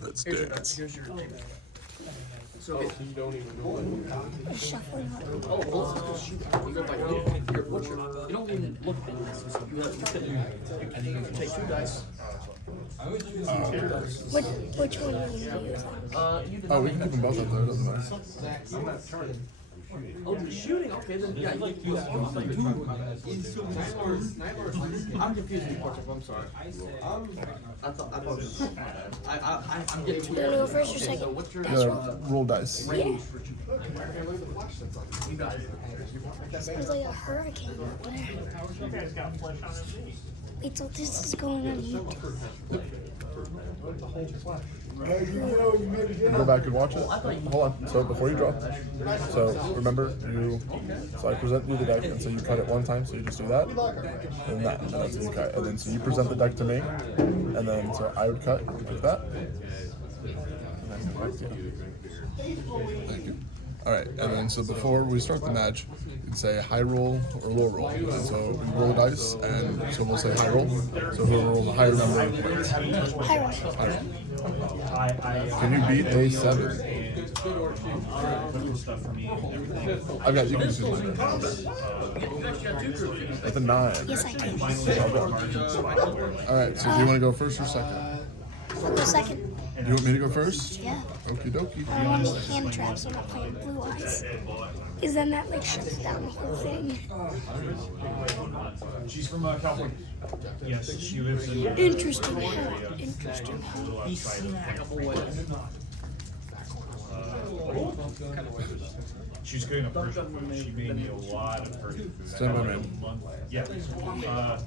Let's dance. Here's your So you don't even know it. Shuffling. you go by your butcher. You don't even look at this. You and then you take 2 dice. Which one are you using? Oh, we can keep them both up there, doesn't matter. I'm not turning. Oh, the shooting. Okay, then yeah. I'm confused with Portugal. I'm sorry. I thought I'm getting too. You want to go first or second? So what's your Roll dice. Yeah. Sounds like a hurricane up there. Wait till this is going on YouTube. Go back and watch it. Hold on. So before you draw, so remember so I present you the deck, and so you cut it one time, so you just do that, and that, and that's what you cut, and then so you present the deck to me, and then so I would cut like that, and then back to you. Thank you. All right, and then so before we start the match, you'd say high roll or low roll, and so we roll dice, and so we'll say high roll. So whoever rolls the higher number wins. Hi, Rob. High roll. Can you beat a 7? I've got you can just use mine. With a 9. Yes, I can. All right, so do you want to go first or second? I'll go second. You want me to go first? Yeah. Okie dokie. I don't want any hand traps. I'm not playing blue eyes. Because then that like shuts down the whole thing. She's from California. Yes, she lives in. Interesting hat. Interesting hat. She's cooking up Persian food. She made me a lot of Persian food. Stand by me. Yeah.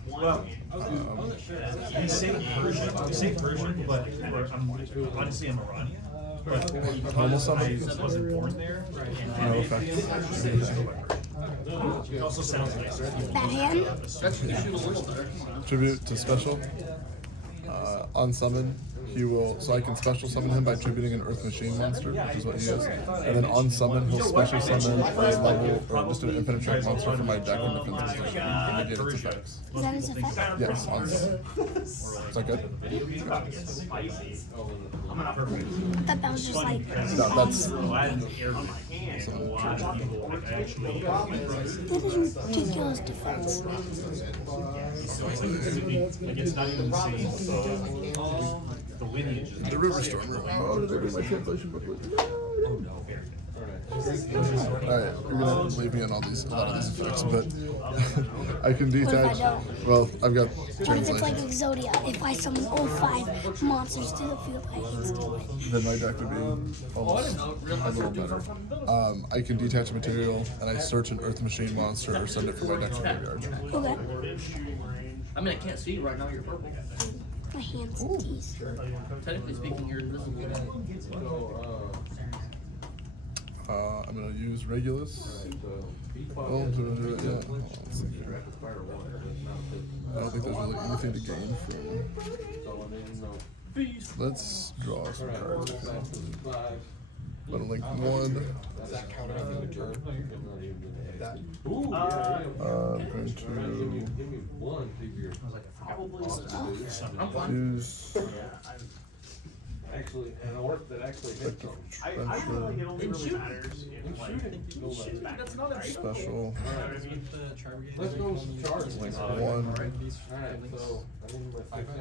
Well, we say Persian, but honestly, I'm Iranian. But Almost I something. wasn't born there. No effect. It also sounds nice. That hand? Tribute to special. On summon, he will. So I can special summon him by tributing an Earth Machine monster, which is what he is. And then on summon, he'll special summon a level or just an infinite track monster from my deck in defense position. And negate its effects. Is that his effect? Yes. On summon. Is that good? I thought that was just like. No, that's. That is ridiculous defense. It's not even saying the lineage. The River Storm. Oh, did I read my translation book? Alright, you're gonna have to believe me on a lot of these effects, but I can detach. Well, I've got What if it's like translation. Exodia? If I summon all 5 monsters to the field, I instantly win. Then my deck would be almost a little better. I can detach a material and I search an Earth Machine monster or send it from my deck to graveyard. Okay. I mean, I can't see you right now. You're purple. My hands tease. Technically speaking, you're invisible. I'm gonna use Regulus. Oh, I'm gonna do it. Yeah. Let's see here. I don't think there's really anything to gain from. Let's draw some cards. I'm gonna link 1. I'm going to use. Actually, an orc that actually hits them. Special. Let's go with some charges. Link 1. Alright, so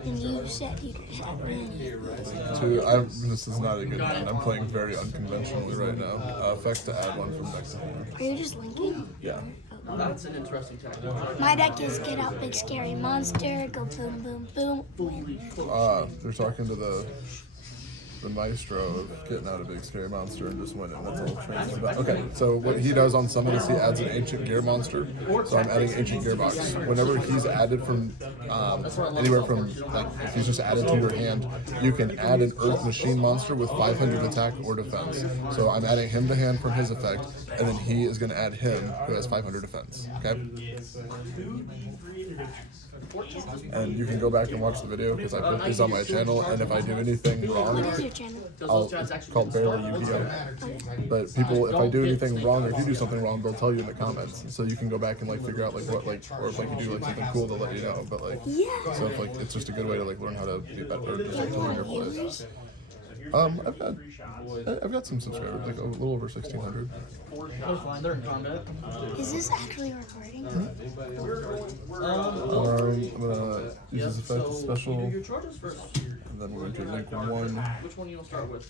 And you said you could have many. 2. This is not a good hand. I'm playing very unconventionally right now. Effect to add 1 from next to hand. Are you just linking? Yeah. That's an interesting tactic. My deck is get out big scary monster, go boom boom boom, win. They're talking to the maestro of getting out a big scary monster and just winning. That's all trans about. Okay, so what he does on summon is he adds an ancient gear monster. So I'm adding ancient gearbox. Whenever he's added from anywhere from like if he's just added to your hand, you can add an Earth Machine monster with 500 attack or defense. So I'm adding him to hand from his effect, and then he is going to add him who has 500 defense. Okay. And you can go back and watch the video because I put this on my channel. And if I do anything wrong, What is your channel? it's called Barely Yu-Gi-Oh. But people, if I do anything wrong or if you do something wrong, they'll tell you in the comments. So you can go back and like figure out like what like, or if like you do like something cool, they'll let you know. But like, Yeah. so if, like it's just a good way to like learn how to be better or just like to learn your plays. Viewers? I've got some subscribers, like a little over 1,600. That's fine. They're in combat. Is this actually recording? I'm gonna use this effect special, Your charges first. and then we're going to link 1 Which one you want to start with?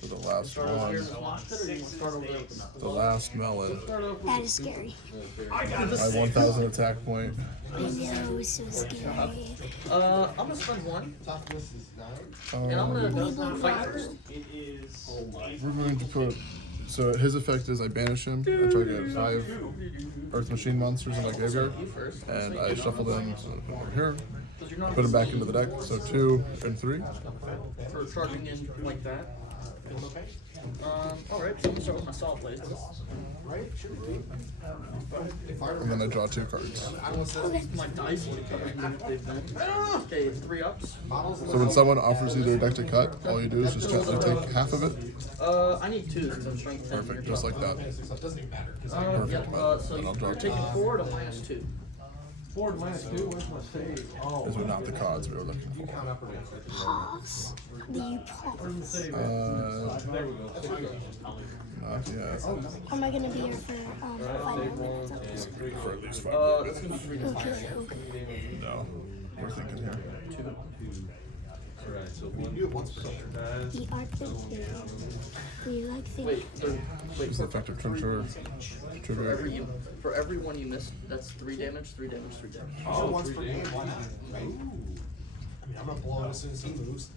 for the last Start over here in one. the launch pit, or you want to start over there with the mouth? The last melon. That is scary. My 1,000 attack point. I know, it's so scary. I'm gonna spend 1, and I'm gonna fight first. We're going to put. So his effect is I banish him. I try to get 5 Earth Machine monsters in my graveyard, and I shuffle them over here. Put them back into the deck. So 2 and 3. For charging in like that. Alright, so I'm gonna start with my salt blades. And then I draw 2 cards. My dice will okay, 3 ups. So when someone offers you their deck to cut, all you do is just gently take half of it. I need 2 because I'm strength 10. Perfect, just like that. Yep, Perfect. so And I'll draw you're 2. taking 4 to -2. 4 to -2, where's my save? Oh. Those were not the cards we were looking for. Pause. Do you pause? Not yet. Or am I gonna be here for 5 more minutes? For at least 5. That's gonna be 3 Okay, okay. No. We're thinking here. The art thinking. Do you like thinking? Wait, Use the effective trencher. Trigger. for every one you miss, that's 3 damage, 3 damage, 3 damage. Oh, once per game, why not? Right? I mean, I'm gonna blow it as soon as he moves.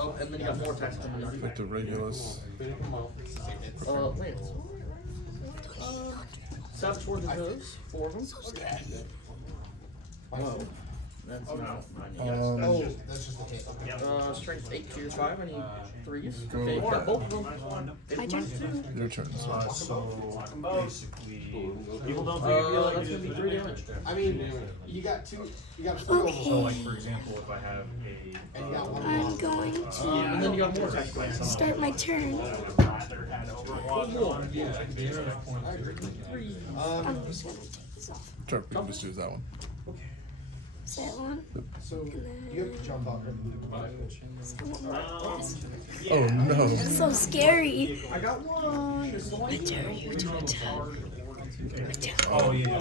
Oh, and then you got more attacks coming in. Effective Regulus. Lance. Savage Swords of those, 4 of them. Whoa. That's not mine. That's just the hit. Strength 8 to your 5, any 3s? Okay, you got both of them. My turn. Your turn. So basically, people don't That's gonna be 3 damage. I mean, you got 2, you got 3 almost. so like for example, if I have And you got 1 I'm going to And then you got more attacks coming in. start my turn. rather had Overwatch, I'm just gonna take this off. Sure, we can just use that one. Set 1. So, you have to jump out. Set 1 like this. Oh no. It's so scary. I got 1. This is the one. I dare you to attack. Oh yeah.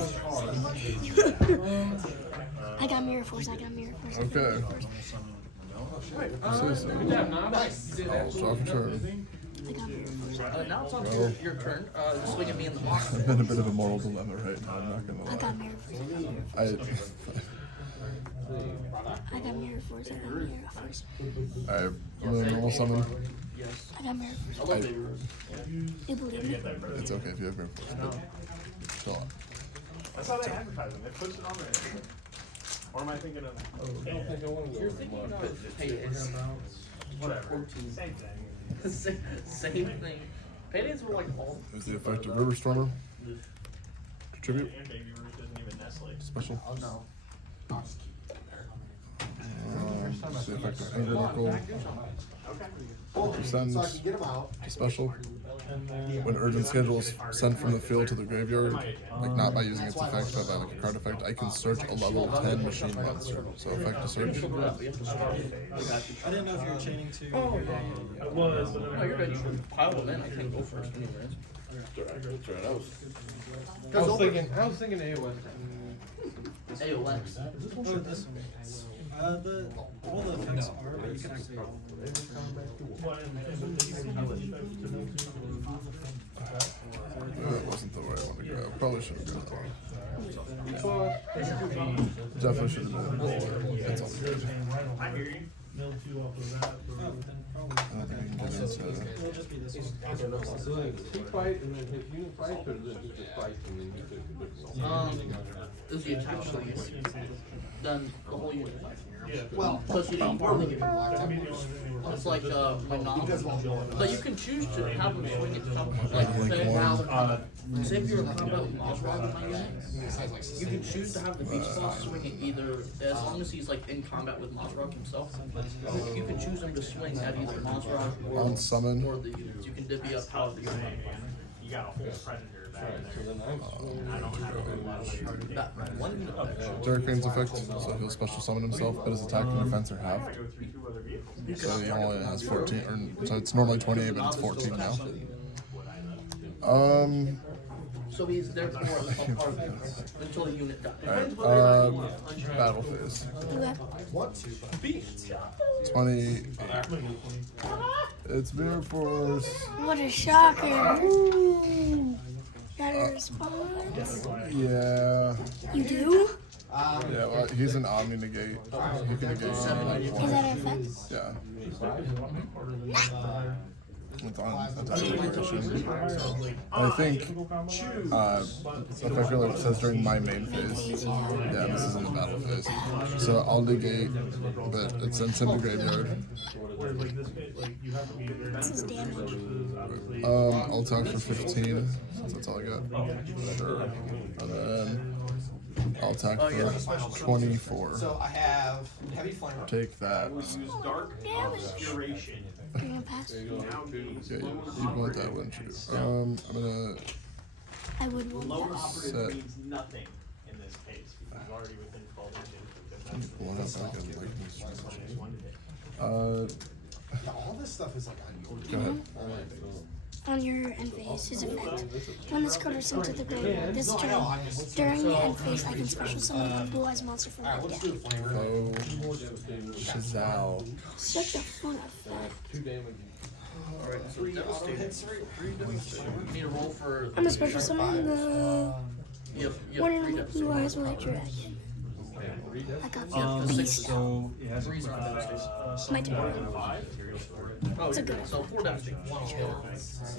I got Mirror Force. I got Mirror Force. Okay. So, Nice. I'll draw for turn. I got Mirror Force. Now it's on to your turn. Swing at me in the box. I'm in a bit of a moral dilemma right now, I'm not gonna I got lie. Mirror Force. I got Mirror Force. I got Mirror Force. I'm gonna normal summon. Yes. I got Mirror Force. I love baby rose. You believe me? It's okay if you have Mirror Force, but still on. That's how they advertise them. They push it on there. Or am I thinking of? I don't think I want to You're thinking of paydays. Whatever. Same thing. Same thing. Paydays were like all. Is the effective River Stormer. Contribute. And baby Ruth doesn't even nestle. Special. No. I'll just keep it there. Is the effective Anger Knuckle. So I Sends can get him out. to special. When urgent schedule is sent from the field to the graveyard, like not by using its effect, but by like a card effect, I can search a level 10 machine monster. So effect to search. We have to start. I didn't know if you were chaining to. It was, but No, you're good. You can pile them in. I can't go first anyways. I was thinking AOS. AOX. Oh, this one. All the effects are, but you can actually. That wasn't the way I wanted to go. Probably should have gone that one. Definitely should have been bowler. That's all good. I hear you. I don't think we can get into It'll just be this one. So he fight and then his unit fights, or is it just fight and then you take the different? It was the attack phase. Then the whole unit. Well, Because you don't really get it's like my mom. But you can choose to have them swing it like say now they're say if you're in combat with Mossrod in my unit, you can choose to have the beast boss swing it either as long as he's like in combat with Mossrod himself. You can choose him to swing at either Mossrod or On summon. or the units. You can divvy up however you want. You got a whole predator back there. I don't have a whole lot of way. That one unit that Hurricane's effect, so he'll special summon himself, but his attack and defense are half. So he only has 14, or so it's normally 28, but it's 14 now. So he's there for a part until the unit dies. Alright, battle phase. Okay. 28. It's Mirror Force. What a shocker. Got a response? Yeah. You do? Yeah, well, he's an Omni negate. He can negate Is that an effect? Yeah. It's on attack duration. I think, effectively it says during my main phase. Yeah, this is in the battle phase. So I'll negate, but it's in the graveyard. This is damage. I'll attack for 15, since that's all I got. Sure. And then I'll attack for 24. so I have heavy flamer. Take that. Damage. You're gonna pass? Yeah, you'd want that, wouldn't you? I'm gonna I would want that. set Nothing in this case because it's already within 12 inches. one up Yeah, all this stuff is like on your. go ahead. On your end phase, his effect. When this card is sent to the graveyard, this turn, during the end phase, I can special summon a blue eyes monster from Alright, my let's do deck. the flamer. Oh, Shazal. Such a fun effect. Alright, so devastation. You need to roll for. I'm a special summon the You have one three in the blue eyes white dragon. I got the beast. So it has Three's not devastation. My turn. Oh, It's a you're good good. So 4 devastation.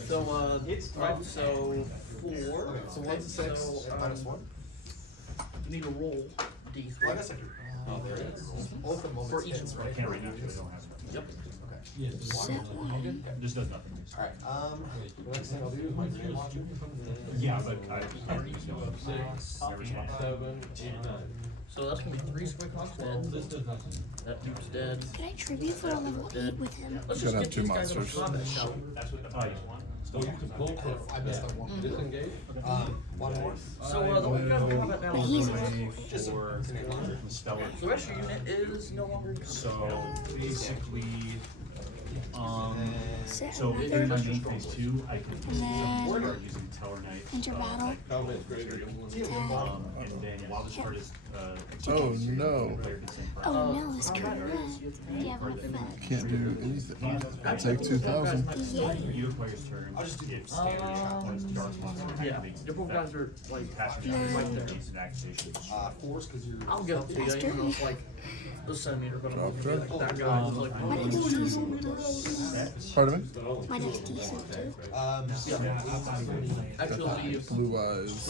So right, so 4. So 1 to 6, minus 1. You need to roll Well, I D3 guess I do. Both of them for each of them. I can't read it because I don't have it. Yep. Set one. It just does nothing. Alright, the next thing I'll do is my green launcher. Yeah, but I already know it. Never respond. So that's gonna be 3 square clocks dead. That dude's dead. Can I tribute for a level 8 with him? Let's Gotta just have get 2 these guys in monsters. combat, shall we? That's what the price one. I missed that one. One more. So the one guys in combat now. But he's Just For Stellar. The rest of your unit is no longer. So basically, set so in another my main phase 2, I can And then- start using Teller Knight. enter battle. And then while this card is Oh no. Oh no, this card red. Do you have an effect? Can't do anything. I'll take 2,000. Yay. you acquire this turn. I'll just do the It's standard dark monster. Yeah, your both guys are like. Right there. It's an activation. 4s because you're. I'll get up to you. Even though it's like a centimeter, but I'm not gonna be like that guy. Who's like, My deck's decent too. Pardon me? My deck's decent too. actually, Blue eyes.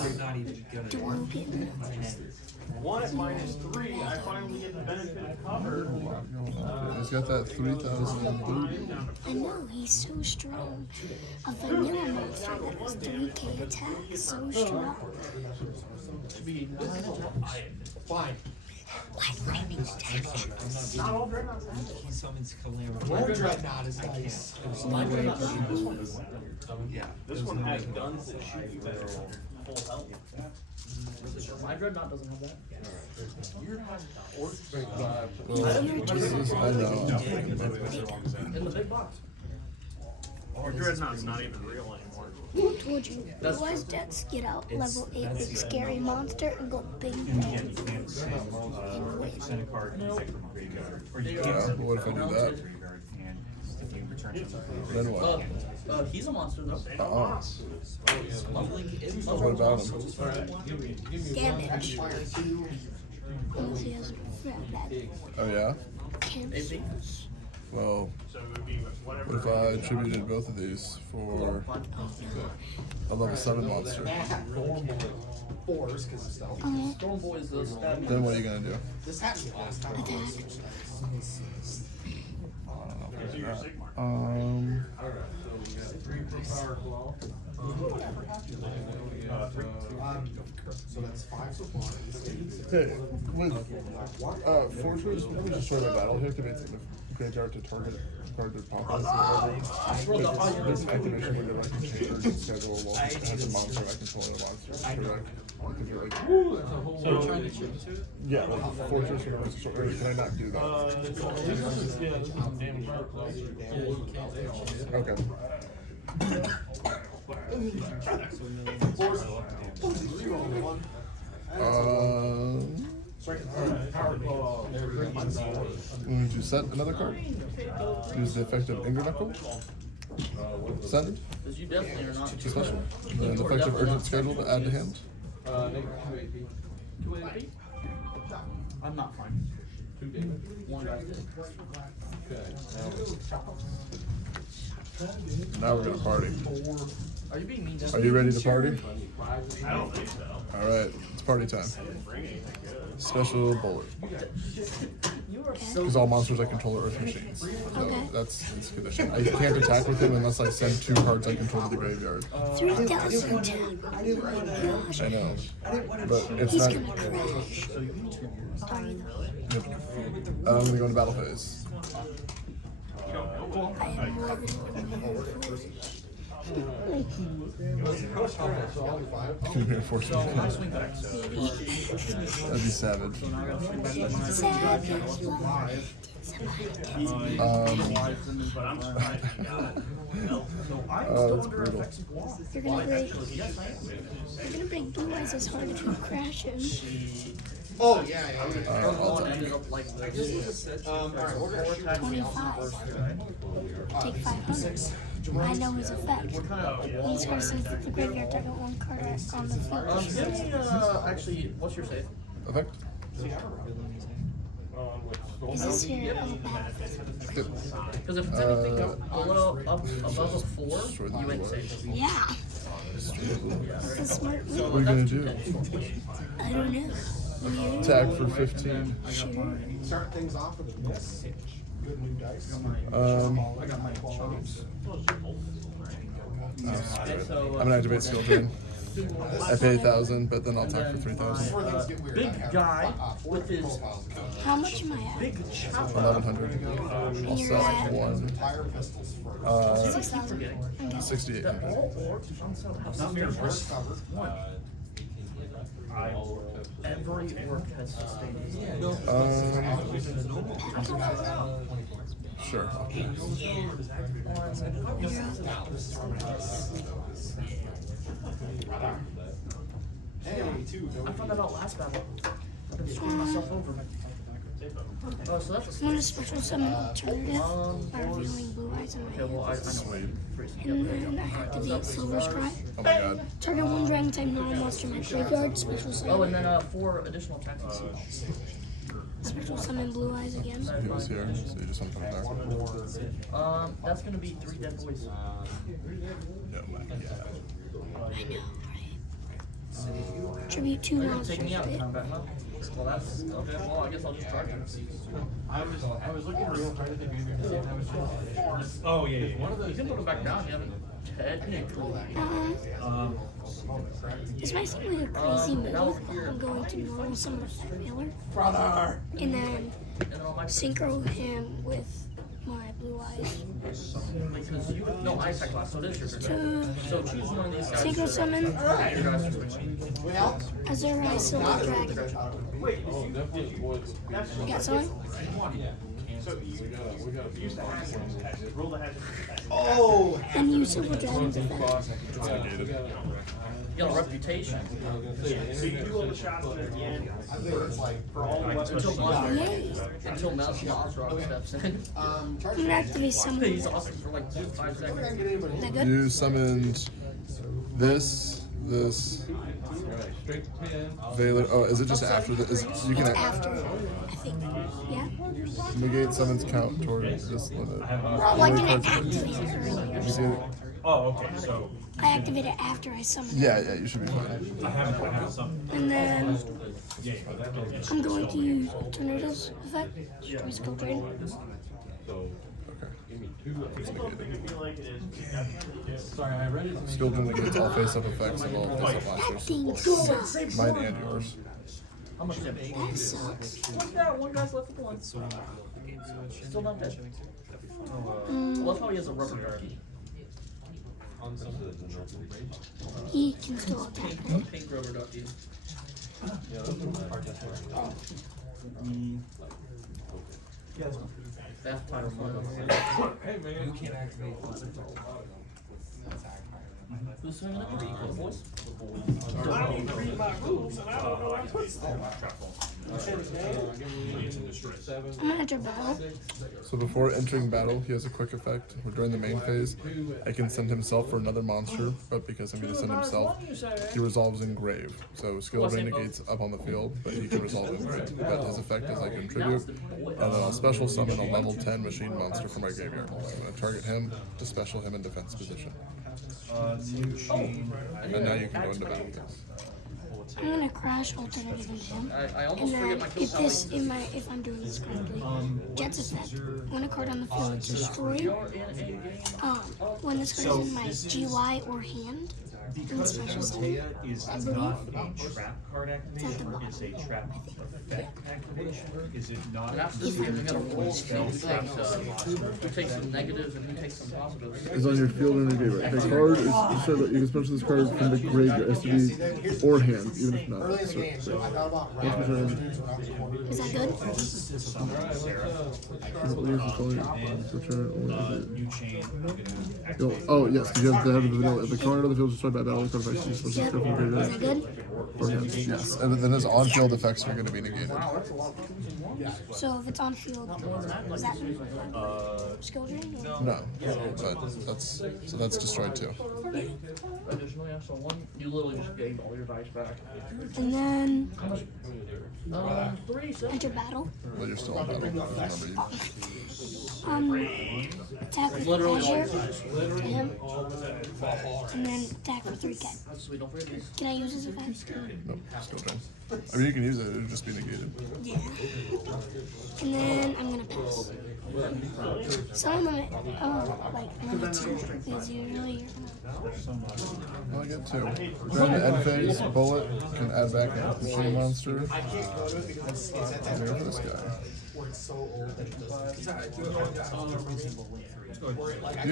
Do I get it? 1 at -3, I finally get the benefit of cover. He's got that 3,000 blue. I know, he's so strong. A vanilla monster that has 3k attack. So strong. to be Fine. White lightning attack. not all dreadnoughts. He summons Calamity. One dreadnought is nice. This one has guns that shoot you at full health. My dreadnought doesn't have that. Well, I know. In the big box. Your dreadnought's not even real anymore. Who told you? Blue eyes decks get out level 8 big scary monster and go big You bang. can't send a card and take from a graveyard. Or you Yeah, can't send a what if I card do from a that? graveyard and if you return it to the graveyard. Then what? He's a monster though. Uh-uh. What What about him? Damage. Unless he has that Oh yeah? cancels. Well, So it would be whatever. what if I attributed both of these for a level 7 monster? Fours, because it's stealth. Storm Boy is the stab. Then what are you gonna do? This happened last time. So your Sigmar. So that's 5 so far. Okay, with Fortress, let me just show the battle here to make the graveyard to target card to pop up or whatever. There's an activation window I can change or schedule while it has a monster I control a monster. Correct? Because you're like, So you're trying to chip to it? yeah, like Fortress or whatever, so can I not do that? Yeah, you can't. Okay. I'm going to set another card. Use the effect of Anger Knuckle. Send. Because you definitely are not. It's a special. And then the effect of Urgent Schedule to add to hand. I'm not fine. One guy's dead. Now we're gonna party. Are you being mean? Are you ready to party? I don't think so. Alright, it's party time. Bring anything good. Special bullet. You are Because all monsters I control are Earth machines. So Okay. that's condition. I can't attack with him unless I send 2 cards I control to the graveyard. 3,000 tap. Gosh, I know. But it's he's not. gonna crash. Sorry though. I'm gonna go into battle phase. I am more Reinforce me. I swing back. So That'd be savage. now I gotta swing back to my savage. That's brutal. You're gonna break Blue Eyes as hard if you crash him. Oh, yeah, yeah. Her one ended up like this. Alright, we're gonna shoot 25. Take 500. I know his effect. He's gonna send it to the graveyard, target 1 card on the field. Give me actually, what's your save? Effect? Is this your battle? Because if it's anything a little up above a 4, you ain't safe. Yeah. That's a smart move. What are you gonna do? I don't know. Maybe. Attack for 15. Sure. Start things off with a miss. Good new dice. I got my chomps. I'm gonna activate skill drain. I pay 1,000, but then I'll attack for 3,000. Before things get weird, Big guy with his How much am I at? big chop. 1,100. I'll sell 1. fire pistols first. 6,000. I'm guessing. 6,800. First cover. Every orc has sustained. Sure. Hey, 2. I found that out last battle. I've been screwing myself over. Oh, so that's a I'm gonna special summon alternative by revealing Blue Eyes in my okay. Well, I hand. know. And then I activate Silver Scribe. Oh my god. Target 1 dragon type non-monster in my graveyard. Special Oh, summon. and then 4 additional attacks. Special summon Blue Eyes again. He was here, so you just want to come back. That's gonna be 3 dead boys. Oh my god. I know, right? Tribute 2 Take monsters. me out in Right? combat, huh? Well, that's okay. Well, I guess I'll just charge him. I was looking real hard at the graveyard to see if that was. Oh yeah. You can put him back down. You haven't technically. This might seem like a crazy move, but I'm going to normal summon a failure. Brother! And then And then on my synchro him with my Blue Eyes. because you no I attack class, so it is your turn. So choose one of these guys. Synchro summon Your guys are switching. Azura Silver Dragon. You got someone? Oh! And use Silver Dragon's effect. You got a reputation. So you do all the shots at the end I think it's like, for all the weapons. Yay! Until Mazrock steps in. I'm gonna activate summon. He's awesome for like 5 seconds. Is that good? You summoned this, this. Valor. Oh, is it just after the? Is you can After, I think. Yeah? negate summons count toward this limit. Well, I didn't activate it earlier. You see it? Oh, okay, so I activate it after I summon it. Yeah, you should be fine. I have some. And then I'm going to use Tornado's effect. Destroy skill drain. Skill negates all face-up effects of all face-up That monsters. thing sucks. Mine and yours. How much damage? That sucks. Look at that, one guy's left with one. Still not dead. Mm, Well, that's how he has a rubber guard. he can still attack, right? Pink rubber ducky. Vampire mode. You can't activate Who's swinging at me? The boys? I'm gonna enter battle. So before entering battle, he has a quick effect. Or during the main phase, I can send himself for another monster, but because I'm going to send himself, he resolves in grave. So skill renegates up on the field, but he can resolve in grave. But his effect is I can tribute, and then I'll special summon a level 10 machine monster from my graveyard. So I'm going to target him to special him in defense position. And now you can go into battle with this. I'm gonna crash alternative into him. I And almost forget then my kill if this tally. if I'm doing this correctly, Jet's effect. When a card on the field is destroyed, when this card is in my GY or hand, in special summon, Is I not believe. a trap card activation, it's a trap effect activation, is it not? And after this, we gotta roll who takes some negatives and who takes some positives. Is on your field or graveyard. If a card is said that you can special this card from the graveyard. It has to be or hand, even if not. Early in the game, so I thought about Is that good? New chain, Oh yes, because you have to have the vanilla. If the card on the field is destroyed by battle, the card effects is supposed to Yep. go from Is graveyard that good? or hand. Yes, and then his on-field effects are going to be negated. So if it's on field, is that skill drain? Or? No, but that's destroyed too. Additionally, so one, you literally just gained all your dice back. And then 3, 7. enter battle. But you're still on battle. Remember Attack with Literally all pleasure your dice. to him, and then attack for 3k. So we don't forget these. Can I use his effect? Nope, skill drain. I mean, you can use it. It'll just be negated. Yeah. And then I'm gonna pass. Some of them, limit 2 is usually Well, I get 2. During the end phase, Bullet can add back a machine monster. And here for this guy.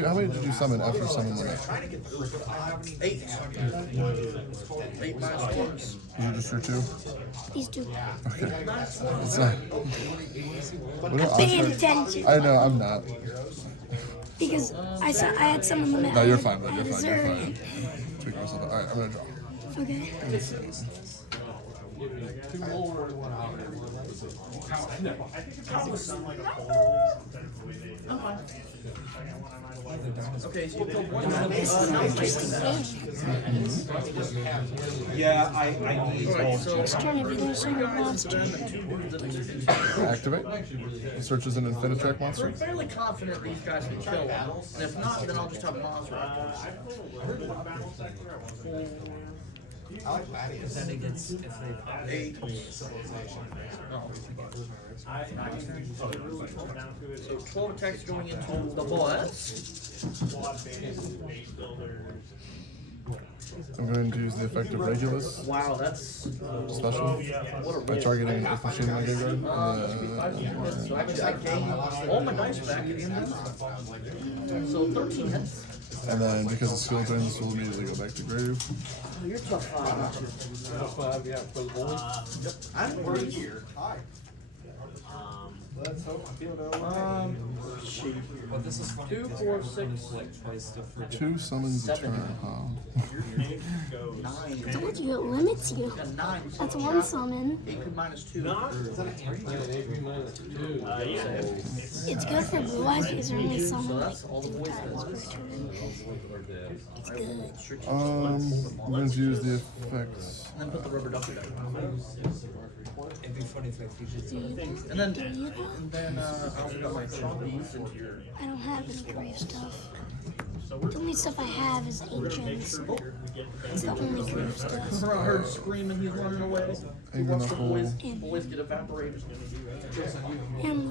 How many did you summon after summon limit? 8. 8 minus 1. Did you just your 2? these two. Okay. It's not. What are Paying odds for- attention I know, I'm not. because I had some of them. No, you're fine, bud. I You're had fine. You're zero. fine. Tweak myself. Alright, I'm gonna draw. Okay. Okay, so you killed one. This is an interesting game. Yeah, I need all. Next turn, if you lose some monster, Activate. He searches an Infinitrack monster. I'm fairly confident these guys can kill one. And if not, then I'll just have monster. I like Gladius. Then it gets if they 8. Civilization. So 12 attacks going into the boss. I'm going to use the effect of Regulus Wow, that's special what a by roll. targeting this machine in my graveyard. So actually, I gained all my dice back at the end of this. So 13 hits. And then because the skill drain, this will immediately go back to grave. Oh, you're tough. I'm right here. Hi. Let's hope I'm feeling But this is funny 2, because 4, we're 6. like twice different. 2 summons a turn, huh? 9. told you it limits you. Got 9. That's one summon. 8 minus 2. It's good for blue eyes because they're only So summoned like that's all the 3 boys times then. per turn. It's good. I'm going to use the effects. And then put the rubber ducky down. It'd be funny if I featured Do you know? And then, Do you know? I also got my chompies into your. I don't have any grave stuff. The only stuff I have is ancients. It's the only grave stuff. I heard screaming, he's running away. He I'm wants gonna the boys, hold- boys get evaporated. And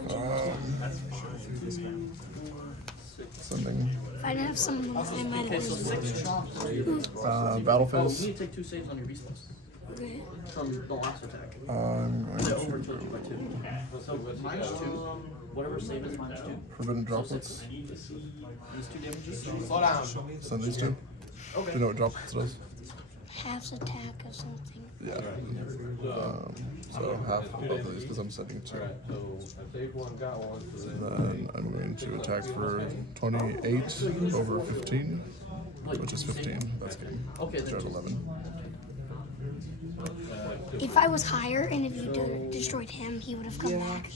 Sending if I didn't have some of them, I might Okay, have so been. 6 chomps. battle Oh, phase. you need to take 2 saves on your beast plus Okay. from the last attack. I'm going They to overcharge you by 2. So -2, whatever save is -2. forbidden droplets. These 2 damages. Slow down. Send these two. Do you know what droplets does? Half attack or something. Yeah. So half of both of these because I'm sending 2. Then I'm going to attack for 28 over 15, which is 15. That's good. Okay, then Which are 11. If I was higher and if you destroyed him, he would have come back.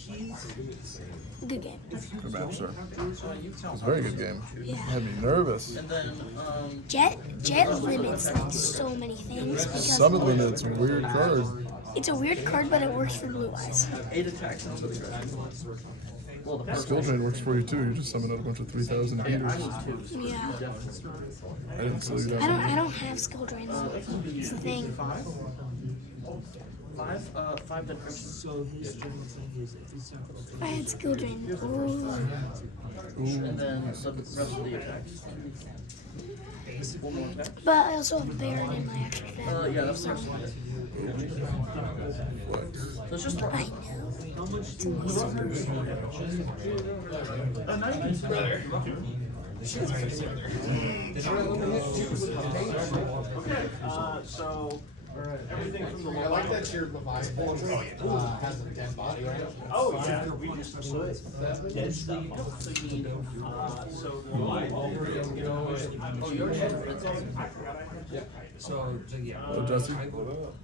Good game. Good match, sir. It was a very good game. Yeah. Had me nervous. And then, Jet limits like so many things because Summon limits, weird card. it's a weird card, but it works for blue eyes. 8 attacks into the ground. Well, the first Skill drain works for you too. You just summon out a bunch of 3,000 I beaters. need 2. Yeah. I didn't slow you I down. don't have skill drains. It's the thing. 5? 5 then crimson. So his general thing is if you sacrifice. If I had skill drain. Ooh. And then the rest of the attacks. One more attack. But I also have Baron in my extra deck. Yeah, that's the rest of it. So it's just I know. It's amazing. now you can spell. So everything from the I like that your Leviathan has a dead body, right? Oh yeah, we just so it's dead stuff. So you need, so Oh, yours is So, yeah. So Jesse,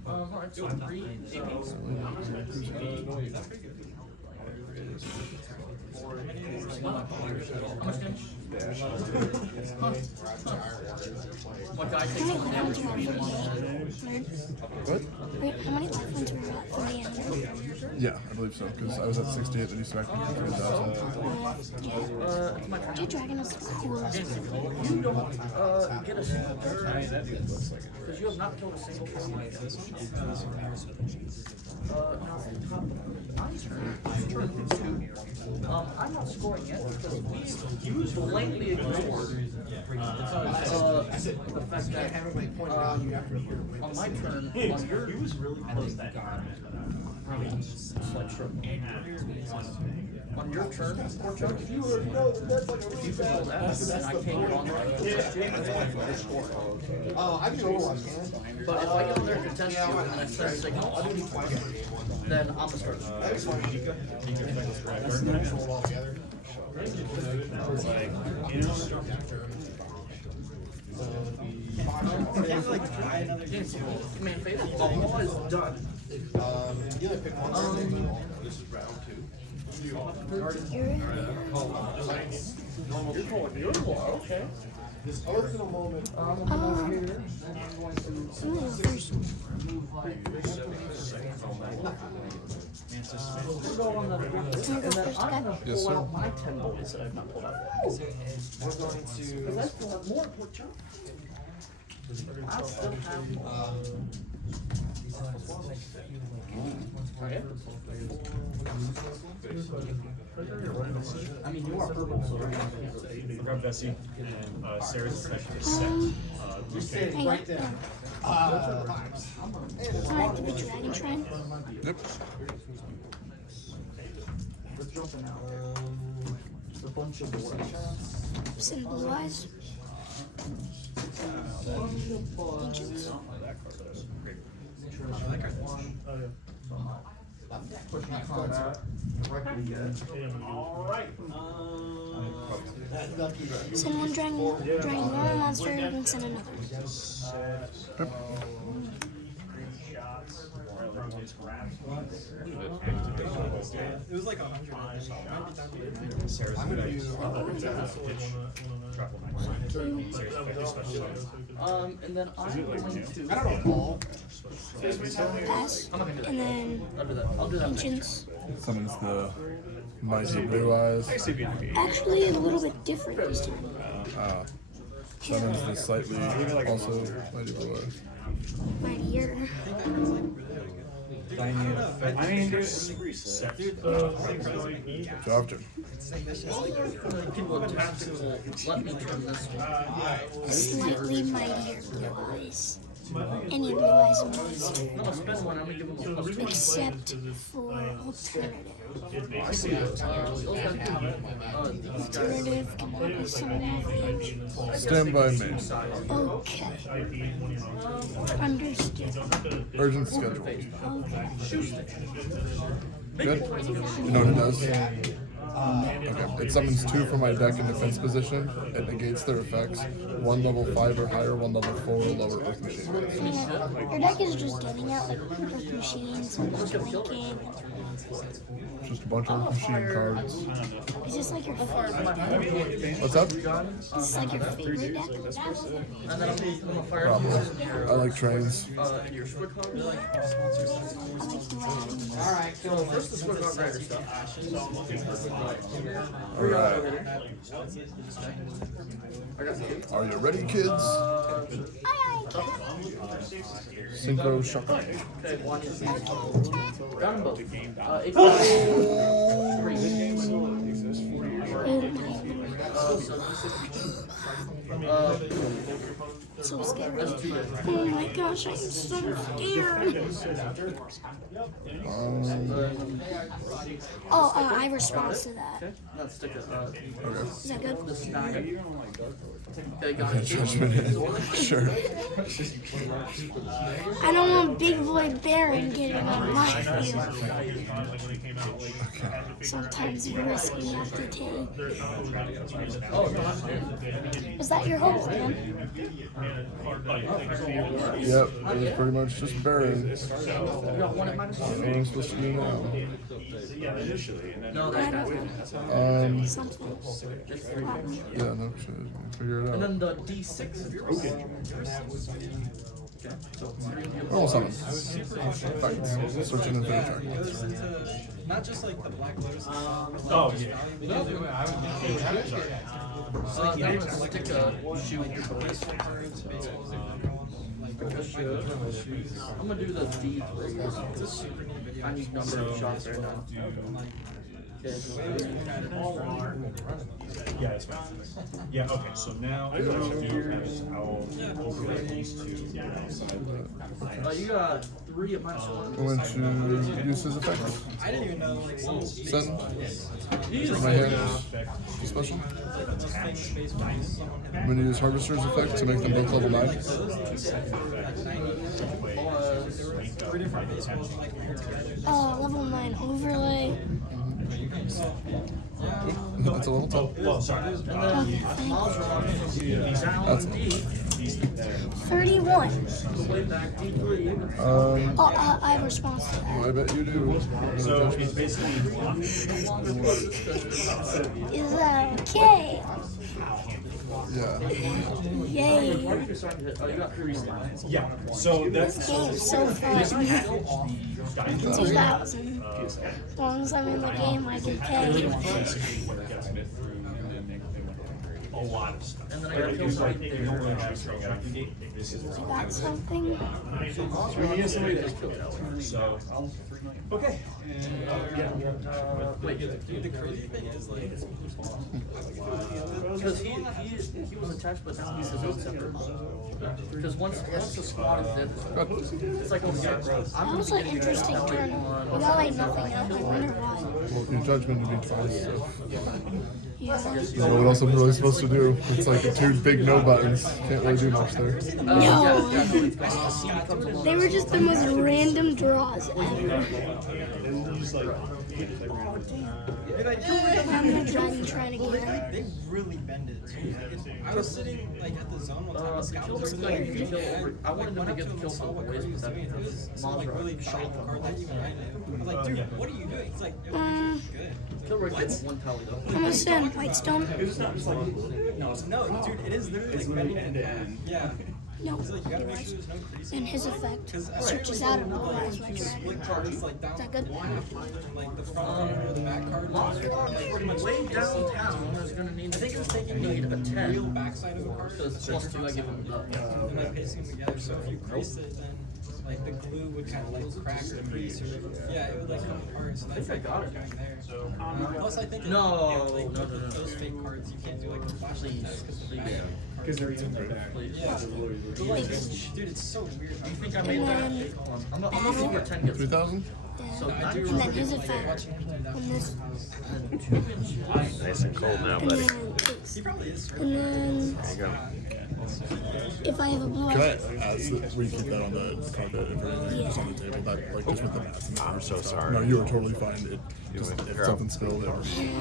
alright, so 3 APs. How much damage? What guy takes How one many damage? lifelines were what? Wait, how many lifelines were left for the enemy? Yeah, I believe so. Because I was at 68 and you smacked me for 3,000. It's my turn. Jet Dragon is the coolest. You don't get a single turn. Because you have not killed a single zombie yet. Now, my turn. Turn 2. I'm not scoring yet because we blatantly ignored the fact that on my turn, on your on your turn, Porchuk, if you fail that, then I can't get on there and contest you, and that's why I score. Oh, I can overwatch, man. But if I get on there and contest you and I send a signal, then I'm the starter. That's fine. That's the next one altogether. Man, fatal. All is done. You only pick one. This is round 2. Okay. This oath in a moment. I'm gonna go first. We'll go on the Can I go first, okay? Yes, pull sir. out my 10 boys that I've not pulled out. We're going to. Let's pull out more Porchuk. I still have more. Okay. I mean, you are purple, so we're gonna use it. Grab Vessi. Sarah's effect is set. Hang on. Yeah. Alright, the Dragon Shrine. Yep. We're jumping out. Just a bunch of boys. Send blue eyes. Ancients. Send one dragon normal monster, and then send another. It was like 100. I think. It might be down to 80. Sarah's I'm good. gonna use And then I'm going to. I don't know, Paul. Pass. And then I'll do that. I'll do that next turn. Ancients. Summons the Mighty Blue Eyes. Actually, it's a little bit different this time. Summons the slightly also Mighty Blue Eyes. Mightier. I mean, there's Job turn. People in tactical, let me turn this one. Slightly mightier blue eyes. Any blue eyes monster. I'm gonna spend one, I'm gonna give them a plus 20. Except for alternative. Those guys can, these guys. Alternative can have some range. Stand by me. Okay. Understood. Urgent schedule. Okay. Good? You know what it does? Okay. It summons 2 from my deck in defense position. It negates their effects. 1 level 5 or higher, 1 level 4 or lower Earth Machine. Your deck is just getting out like Earth Machines, Linking. Just a bunch of machine cards. Is this like your favorite? What's up? Is this like your favorite deck? And then I'm gonna fire Probably. these in your, I like trains. in your Squid Hog. I like dragons. Alright, so first the Squid Hog Rider stuff. Alright. I got 2. Are you ready, kids? Aye, aye, cat. Synchro Shock. Okay, one. Cat. Got them both. 8 So scary. Oh my gosh, I'm so scared. I respond to that. Okay, let's stick it. Is that good? The snag. Okay, got it. Judgment. Sure. I don't want Big Boy Baron getting on my field. Sometimes you risk you have to take. Is that your whole plan? Yep, it was pretty much just Baron. You got 1 at minus 2? What I'm supposed to do now. No, I that's don't know. Something. Yeah, no shit. Figure it And out. then the D6 of yours. Okay, so Roll summon. Fight. Search an infinite track. Goes into not just like the Black Lotus. Oh, yeah. I'm gonna stick a shoe in your bonus. I'm gonna do the D3. I need number of shots right now. Yeah, it's fine. Yeah, okay, so now what I'll do is I'll overlay these 2 outside. You got 3 at minus 1. I'm going to use his effect. I didn't even know like Send. Jesus. My hand is special. I'm going to use Harvester's effect to make them both level 9. 3 different baseballs like Level 9 overlay. That's a level 10. Well, sorry. Okay, That's 31. D3. I have a response to that. I bet you do. So it's basically Is that okay? Yeah. Yay. Oh, you got 3 lines. yeah. So This that's game's so fun. 2000. As long as I'm in the game, I can pay. a lot of stuff. And then I got kills right there. You got something? So, okay. Wait, the crazy thing is like because he was attached, but now he's his own separate. Because once the squad is dead, it's like over here. That was an interesting turn. We got like nothing out. I wonder why. Well, your judgment would be twice. So. Yeah. You know what else I'm really supposed to do? It's like the 2 big no buttons. Can't really do much there. No. They were just the most random draws ever. Dude, I did. I'm gonna try and try to get him. They really bend it. I was sitting like at the zone one time. The Scout kill was thing, there. you can kill over. I wanted them to get the kill saw for what ways, Kirby but was that doing. It was some Mons like are really like powerful card that you ran it. I was like, dude, what are you doing? He's like, it Um, was good. kill rate gets one tally though. I'm gonna send Whitestone. No, dude, it is literally like bending it in half. Yeah. No, It's like you gotta it make was. sure there's no crease. And his effect Because switches out of blue eyes white dragon. split cards like down Is that good? like the front card or the back card. Pretty much way downtown is gonna need. I think it's taking need a real 10. backside of the card. Because it's plus 2, I give him And like pasting them together. So if you crease it, then like the glue would kind of like crack or crease or yeah, it would like come apart. So that's I like got what it. we're doing there. Plus, I think No, like, no. those fake cards you can't do like the flash Please, because Because they're using their please. yeah. But like, dude, it's so weird. Do you think I made that? I'm gonna see where 10 gets. 3,000? So I do And then remember his like, effect. watching him play that. And this. Nice and cold now, And buddy. then this. He probably is. And then There you go. if I have a blue Can I eye. ask that we keep that on the carpet if everything's on the table? That, like, just with the mats and the I'm so stuff. sorry. No, you were totally fine. It just, if Here, something spilled, it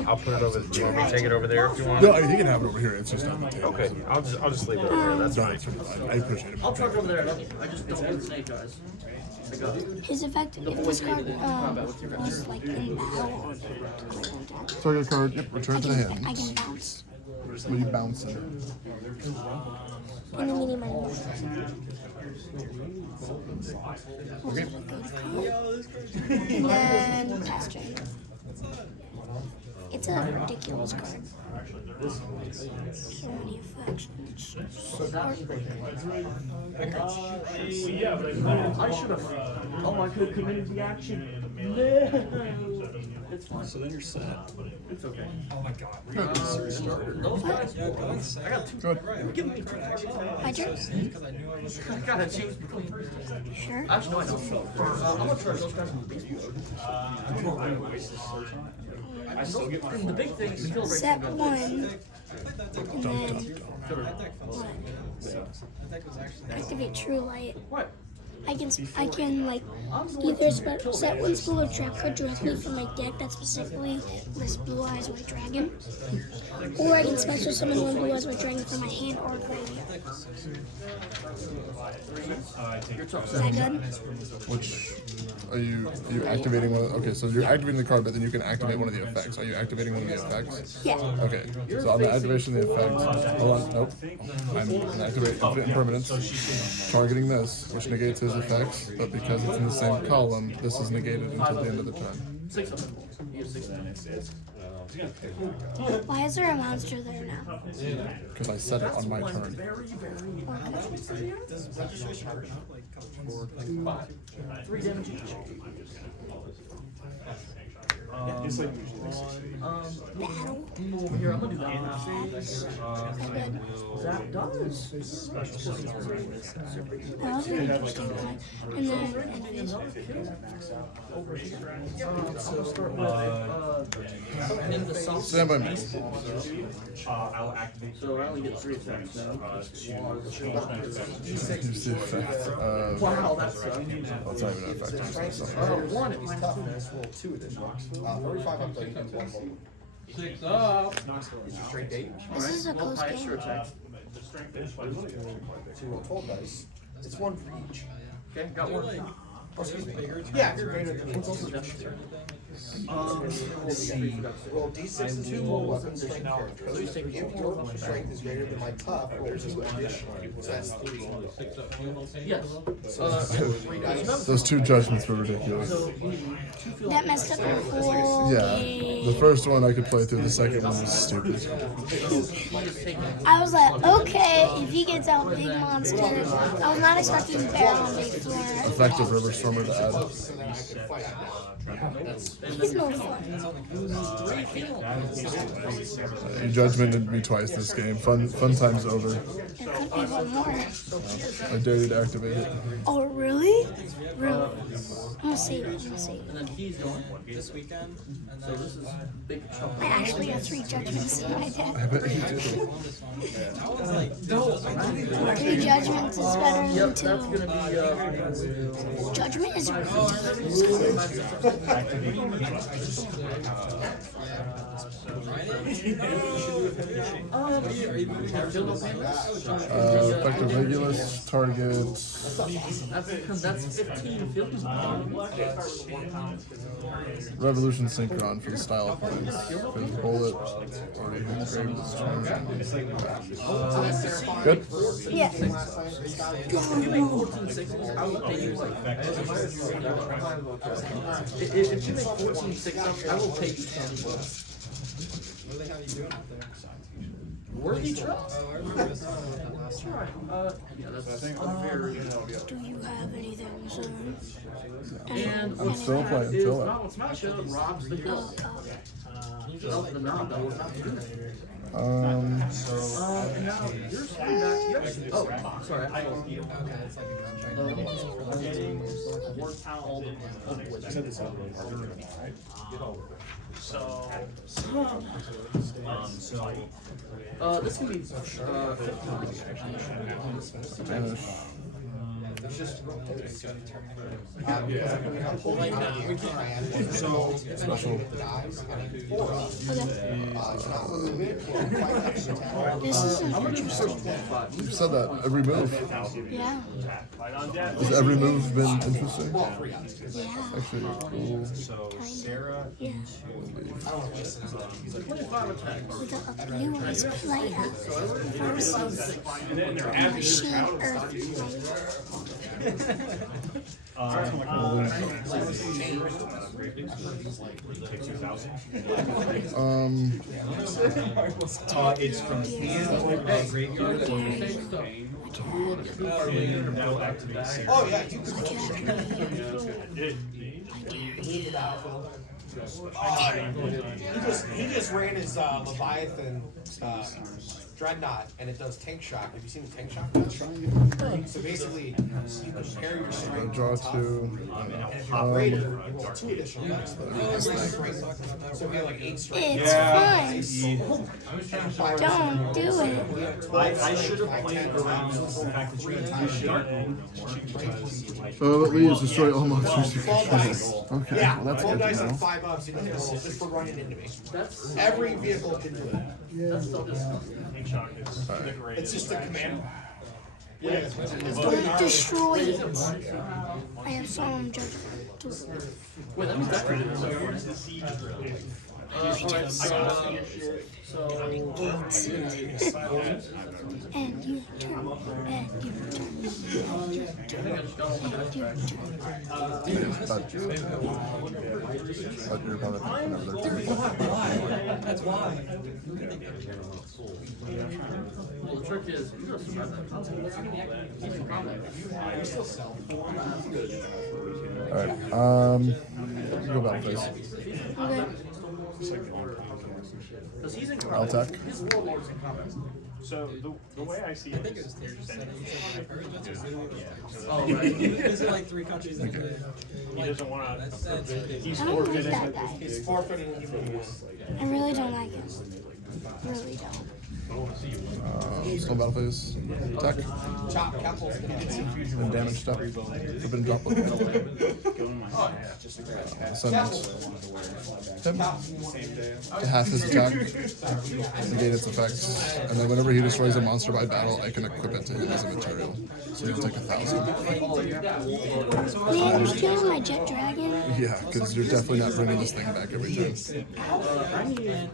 I'll put it over. Do you want me to take it over there if you want? No, you can have it over here. It's just on the table. Okay, I'll just leave it over there. That's No, fine. it's really fine. I appreciate it. I'll charge over there. I just don't want snake eyes. I got it. His effect, if this card was like in battle or contact, Target card, yep, I return to the can, I hand. can bounce. What are you bouncing? And then mini my was it a good card? And then pass turn. It's a ridiculous card. So many effects. It's heartbreaking. I should have. Oh, I could have committed the action. No. It's fine. So then you're set. It's okay. Oh my god. Those guys. I got two. Good. Give me two. My turn? Because I knew I was. I gotta choose between. Sure. Actually, no, I don't. I'm gonna charge those guys in the beast mode. I still get the big thing is the kill rate. Set one. And then That deck was actually. activate True Light. What? I can like either set one spell or trap card directly from my deck that specifically lists Blue Eyes White Dragon, or I can special summon one Blue Eyes White Dragon from my hand or graveyard. Is that good? Which are you activating one? Okay, so you're activating the card, but then you can activate one of the effects. Are you activating one of the effects? Yeah. Okay, so on the activation of the effect, hold on, nope. I'm gonna activate Infinite Impermanence, targeting this, which negates his effects, but because it's in the same column, this is negated until the end of the turn. 6 of them. You get 6 of them. Why is there a monster there now? Because I set it on my turn. Very, very. Does registration hurt out? Like, couple more, like 3 damage each. Battle. Move over here. I'm gonna do that. Good. That does. That was an interesting one. And then enemies. Over here. I'm gonna start with in the south. Stand by me. I'll activate. So I only get 3 attacks now. Use the effect. Wow, that's That's not even an effect. It's just something. one at least. Toughness, roll 2 additional. 45 I'm playing against 1 bubble. 6 up. It's a straight 8. This is a Well, close high extra game. attack. So you roll 12 dice. It's 1 for each. Okay, got one. Oh, excuse me. Yeah, if you're greater than It's also death. Let's see. Roll d6 and 2 more weapons, strength characters. If your strength is greater than my tough, roll 2 additionally. So that's 3. Yes. Those two judgments were ridiculous. That messed up your whole Yeah, game. the first one I could play through, the second one was stupid. I was like, okay, if he gets out big monster, I was not expecting Bear on big floor. Effective River Stormer to add. He's no fun. Your judgment did me twice this game. Fun time's over. There could be one more. I dare you to activate it. Oh, really? Really? I'm gonna save it. I'm gonna save And it. then he's going. this weekend. And So this is big chunk. I actually got 3 judgments in my I deck. bet you did. I was like, 3 judgments is better than Yep, 2. that's gonna be Judgment is ridiculous. Effective Regulus, target. That's 15 field goals. Revolution Synchron for the style points. Because bullet already engraved this turn. Good? Yeah. If you make 14 sixes, I will pay you like. If you make 14 sixes, I will pay you 10 bucks. What do they have you doing out there? Worthy trust? Oh, I remember this last time. Yeah, that's very. Do you have anything, son? And I'm still playing, is chill not what's not shit robs the hill. You just help the knob that was not doing it. Um, Now you're saying that you actually. Oh, sorry. I was. Okay, it's like a contract. This can be. Vanish. Special. This is interesting. You've said that every move. Yeah. Has every move been interesting? Yeah. Actually, cool. Yeah. 25 attacks. With a blue eyes player versus a machine earth player. It's from hand or graveyard or and that'll activate Sarah. Oh, yeah, you he just ran his Leviathan Dreadnought, and it does tank shock. Have you seen the tank shock? So basically, you compare your strength. Draw to tough, two. and if you're greater, you roll 2 additional dice. So if you have like 8 strength, It's fun. Don't do it. I should have played around the fact that you had to use dark mode no more because like That leaves destroy all monsters. 12 dice. Okay, Yeah, well that's 12 good dice to and know. 5 ups, you can roll just for running into me. That's Every vehicle can do it. that's still disgusting. Tank shock is decorated. It's just a command. Don't destroy it. I have some judgment. Wait, that means that credit is over. Alright, And you turn. And you turn. And you turn. And you turn. But your opponent whenever they're turning. That's why. well, the trick is, you gotta survive that combat. He's in combat. Alright, go battle phase. Okay. Because he's in I'll combat. attack. His warlord's in combat. So the way I see it is Oh, right. These are like 3 countries that do he doesn't want That's to. ridiculous. He's I don't like forfeiting. that guy. It's forfeiting even more. I really don't like him. Really don't. Still battle phase. Attack. Chop, Capitals, And damage step. Forbidden droplet. Ascendant. Him. To half his attack. Negate its effects. And then whenever he destroys a monster by battle, I can equip it to him as a material. So he'll take 1,000. Man, you're stealing my jet dragon? Yeah, because you're definitely not bringing this thing back every turn. I mean,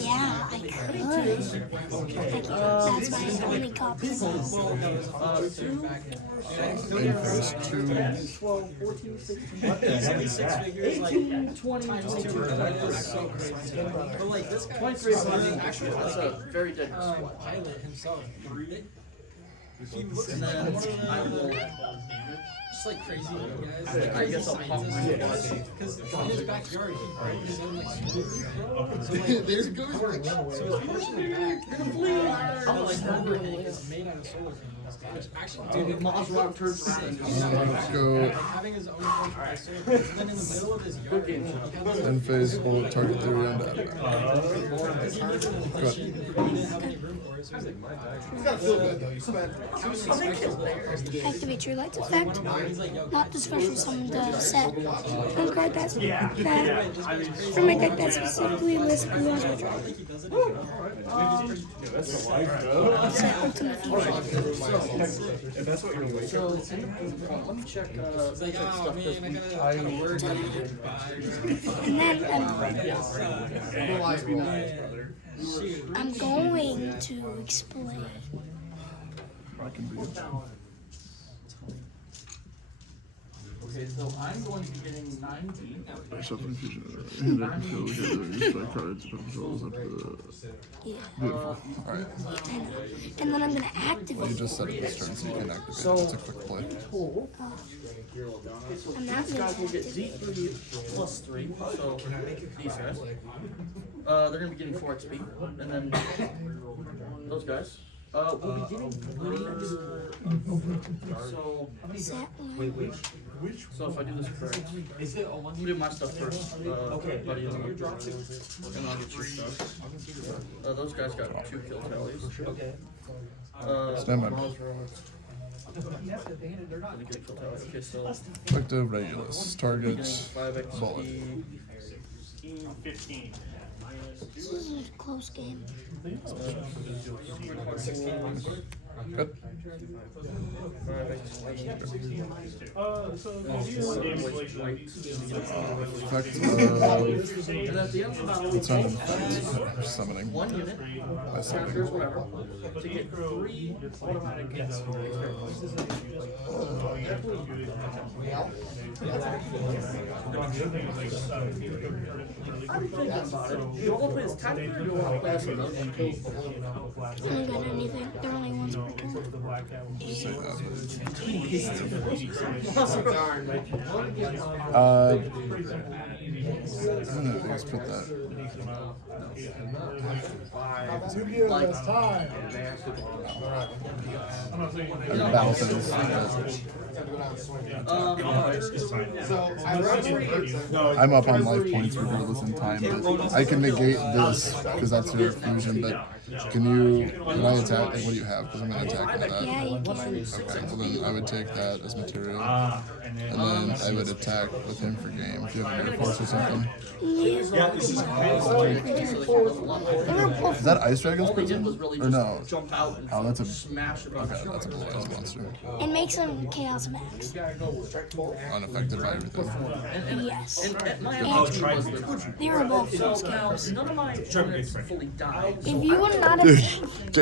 yeah, I could. That's my only copy. Main phase 2. 12, 14, 16, What the heck is that? 18, 20, That is so crazy. But like this guy, 23 actually, that's a very dead squad. pilot himself. He looks And then I will. just like crazy guys. I guess I'll pop my Because in his backyard, he's in like so like There goes so his portion in the back, I'm like everything is made out of solar panels. Which actually, dude, Moss Rock turns around and Let's go. like having his own portion by solar panels, and then in the middle of his yard, he has this End phase, bullet target theory on that. because he lived in a machine, he didn't have any room for it, so he's like, my bag. It's gotta feel good though. You spent Activate True Light's effect. Not the special summon the set. One card that from my deck that specifically lists Blue Eyes White Dragon. Set Ultimate Fusion. So, let me check stuff this week. And then I'm going to explain. I can be. Okay, so I'm going to be getting 90. Shuffle infusion. And I can feel use strike cards, put controls up to the. Yeah. Beautiful. Alright. And then I'm going to activate. You just set it this turn so you can activate. It's a quick play. I'm not These going guys to will get activate. D3 plus 3, so these guys. They're going to be getting 4 XP. And then those guys. We'll be getting 3. So, Set one. so if I do this correct, I'm do my stuff first, buddy, and then I'll get your stuff. Those guys got 2 kill tallies. Stand by. Miles Roberts. Really good kill tally. Okay, so Effective Regulus. we're Target. getting 5 Bullet. XP. 15. This is a close game. Good. 5 Effect And at the end of the battle, It's not an effect. Summoning. 1 unit, By summoning. characters, whatever, to get 3 automatic hits. You want to play this tactically or do you want to play this with I don't got anything. They're only once per turn. Say that. I'm gonna just put that. I'm balancing this. I'm up on life points regardless in time, but I can negate this because that's your fusion. But can you? Can I attack? Like, what do you have? Because I'm gonna attack with that. Yeah, you can. Okay, well then I would take that as material, And then, and then I would attack with him for game. If you have air force or something. Yeah. Is that Ice Dragon's All they did prison? was really Or no? just jump out and Oh, that's a. smash it. Okay, that's a Blue Eyes monster. It makes them Chaos Max. Unaffected by everything. Yes. And my And attitude was that they were both close now games. none of my units fully died. If you would not have.